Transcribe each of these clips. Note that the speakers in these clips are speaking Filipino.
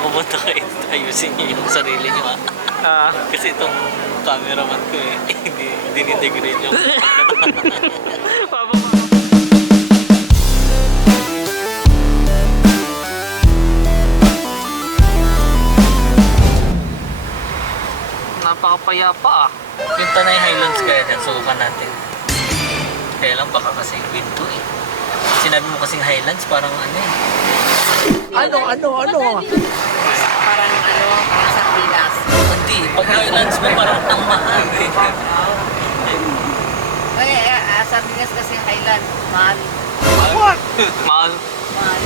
Kung pumunta kayo, ayusin niyo yung sarili niyo ha. Kasi itong cameraman ko hindi dinintegrate yung napakapayapa ah. yung Tanay Highlands kaya dyan, subukan natin. Kaya lang baka kasi window eh. Sinabi mo kasing Highlands, parang ano eh. Ano? Parang parang sardinas. Hindi, pag Highlands mo parang ang mahal eh. Sardinas kasi Highland, mahal. What? Mahal. Mahal.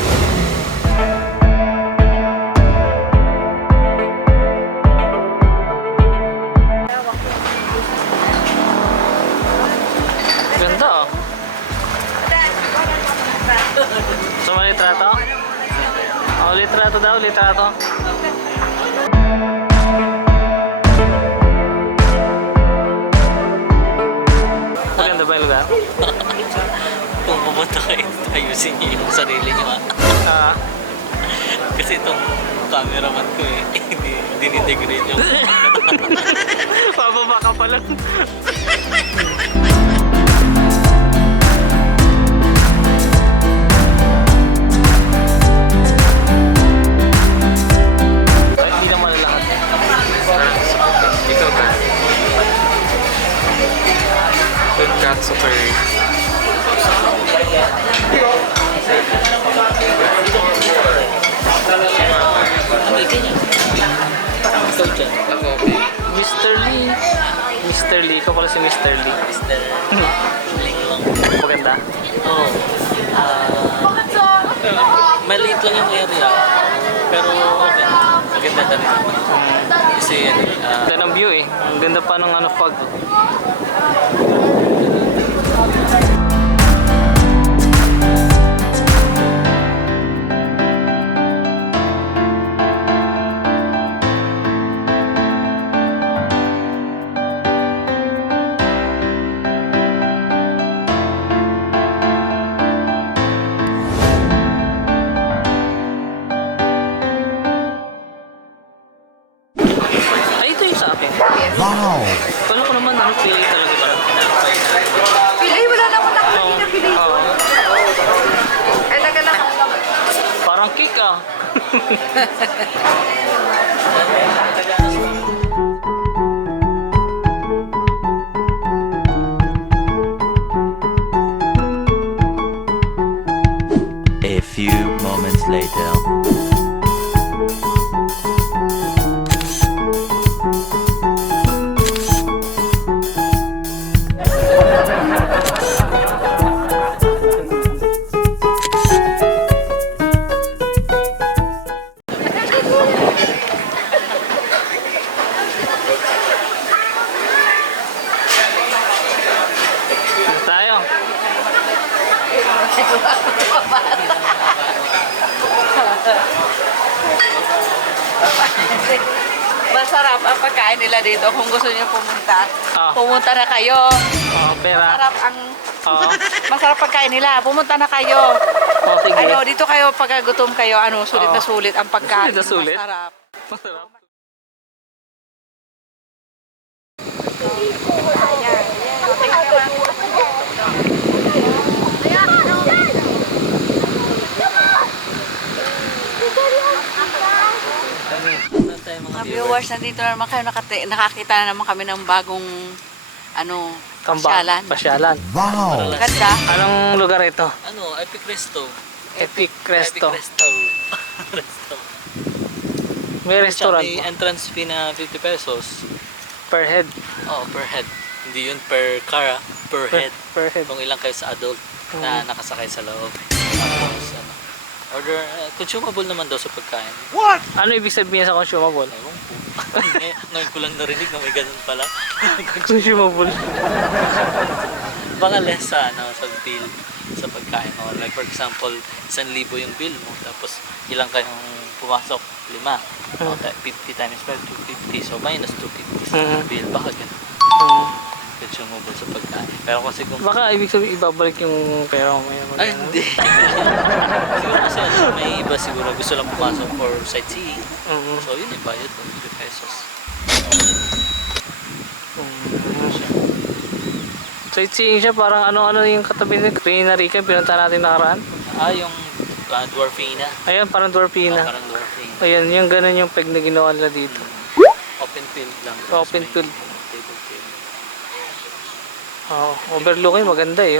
Ganda oh. So may litrato? Oh, litrato daw, litrato. Maganda ba yung lugar? Kung pumunta kayo, ayusin niyo yung sarili niyo ha. Kasi itong cameraman ko hindi dinintegrate yung Pababa ka pa lang. Ay, hindi naman lahat. Ikaw ka. Don't cut super. parang ikaw dyan. Ako. Mr. Lee. Mr. Lee. Ikaw pala si Mr. Lee. Mr. Linglong. Maganda. Oo. Maliit lang yung area. Pero okay. Maganda na rin. Kasi Ganda ng view eh. Ang ganda pa ng ano fog. Ay, ito yung sa akin. Wow! Kala ko naman ano pili talaga parang pinapay na. Pili, wala naman ako pinapili. Oo. Ay, taga lang. Parang cake ah. A few moments later. Tayo. Masarap ang pagkain nila dito kung gusto niyo pumunta. Ah. Pumunta na kayo. Oh, pera. Masarap ang Oo. masarap pagkain nila. Pumunta na kayo. Oh, sige. Ano, dito kayo pag gutom kayo, sulit na sulit ang pagkain. Sulit na sulit? Masarap. Masarap. Mga viewers, nandito na naman kayo, nakakita na naman kami ng bagong pasyalan. Pasyalan. Wow! Ganda. Anong lugar ito? Ano, Epic Resto. Epic Resto. Epic Resto. Resto. May restaurant May ba? entrance fee na 50 pesos. Per head. Oh, per head. Hindi yun per car, per head. Per head. Kung ilang kayo sa adult na nakasakay sa loob. Tapos, order, consumable naman daw sa pagkain. Ano ibig sabihin sa consumable? Ewan ko. Ngayon ko lang narinig na may ganun pala. Consumable. Baka less sa, sa bill sa pagkain mo. Like for example, 1,000 yung bill mo. Tapos ilang kayong pumasok? 5. Okay, 50 times 5, 250. So minus 250 sa bill. Baka ganun. consumable sa pagkain. Pero kasi kung... Baka ibig sabihin ibabalik yung pera mo ngayon. Ay, hindi. Siguro kasi may iba siguro gusto lang pumasok for sightseeing. So yun yung bayad, 100 pesos. Sightseeing siya, parang ano-ano yung katabi ni Rica, pinunta natin nakaraan. Yung Dwarfina. Ayan, parang Dwarfina. Parang Dwarfina. Ayan, yung ganun yung peg na ginawa nila dito. Open field lang. Open May field. table field. Oo, overlooking, maganda eh.